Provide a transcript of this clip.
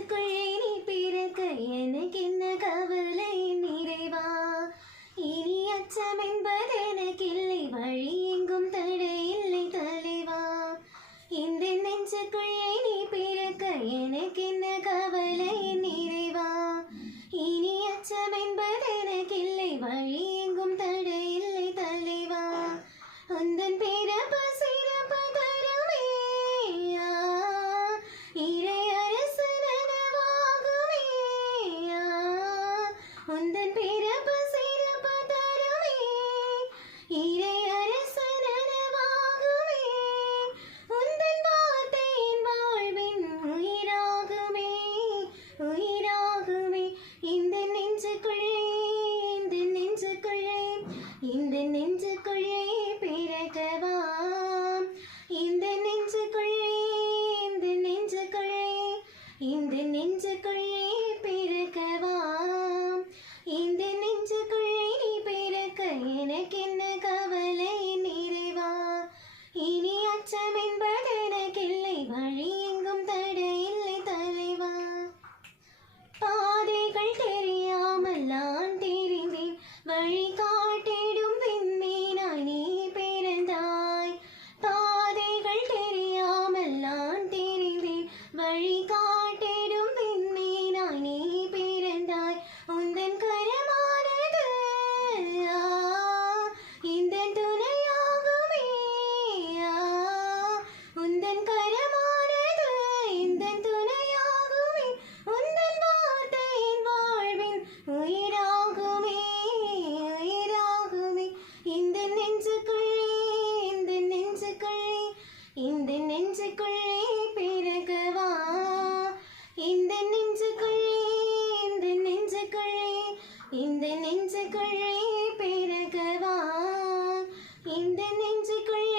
நெஞ்சுக்குள்ளே நீ பிறக்க எனக்கு என்ன கவலை நிறைவா. இனி அச்சம் என்பது எனக்கில்லை, வழி எங்கும் தடை இல்லை தலைவா. இந்த நெஞ்சுக்குள்ளே நீ பிறக்க எனக்கு என்ன கவலை நிறைவா. இனி அச்சம் என்பது எனக்கில்லை, வழி எங்கும் தடை இல்லை தலைவா. உந்தன் பிறப்பு சிறப்பு தருமே, இறை அரசு நனவாகுமே. உந்தன் பிறப்பு சிறப்பு தருமே, இறை அரசு நனவாகுமே. உந்தன் வார்த்தை என் வாழ்வின் உயிராகுமே, உயிராகுமே. இந்த நெஞ்சுக்குள்ளே, இந்த நெஞ்சுக்குள்ளே, இந்த நெஞ்சுக்குள்ளே பிறக்கவா. இந்த நெஞ்சுக்குள்ளே, இந்த நெஞ்சுக்குள்ளே, இந்த நெஞ்சுக்குள்ளே பிறக்கவா. இந்த நெஞ்சுக்குள்ளே நீ பிறக்க எனக்கு என்ன கவலை நிறைவா. இனி அச்சம் என்பது எனக்கில்லை, வழி எங்கும் தடை இல்லை தலைவா. பாதைகள் தெரியாமல் நான் தெரிந்தேன், வழி காட்டிடும் விண்மீனாய் நீ பிறந்தாய். பாதைகள் தெரியாமல் நான் தெரிந்தேன், வழி காட்டிடும் விண்மீனாய் நீ பிறந்தாய். உந்தன் கரமானது இந்த துணையாகுமே, உந்தன் கரமானது இந்த துணையாகுமே. உந்தன் வார்த்தை என் வாழ்வின் உயிராகுமே, உயிராகுமே. இந்த நெஞ்சுக்குள்ளே, இந்த நெஞ்சுக்குள்ளே, இந்த நெஞ்சுக்குள்ளே பிறக்கவா. இந்த நெஞ்சுக்குள்ளே, இந்த நெஞ்சுக்குள்ளே, இந்த நெஞ்சுக்குள்ளே பிறக்கவா. இந்த நெஞ்சுக்குள்ளே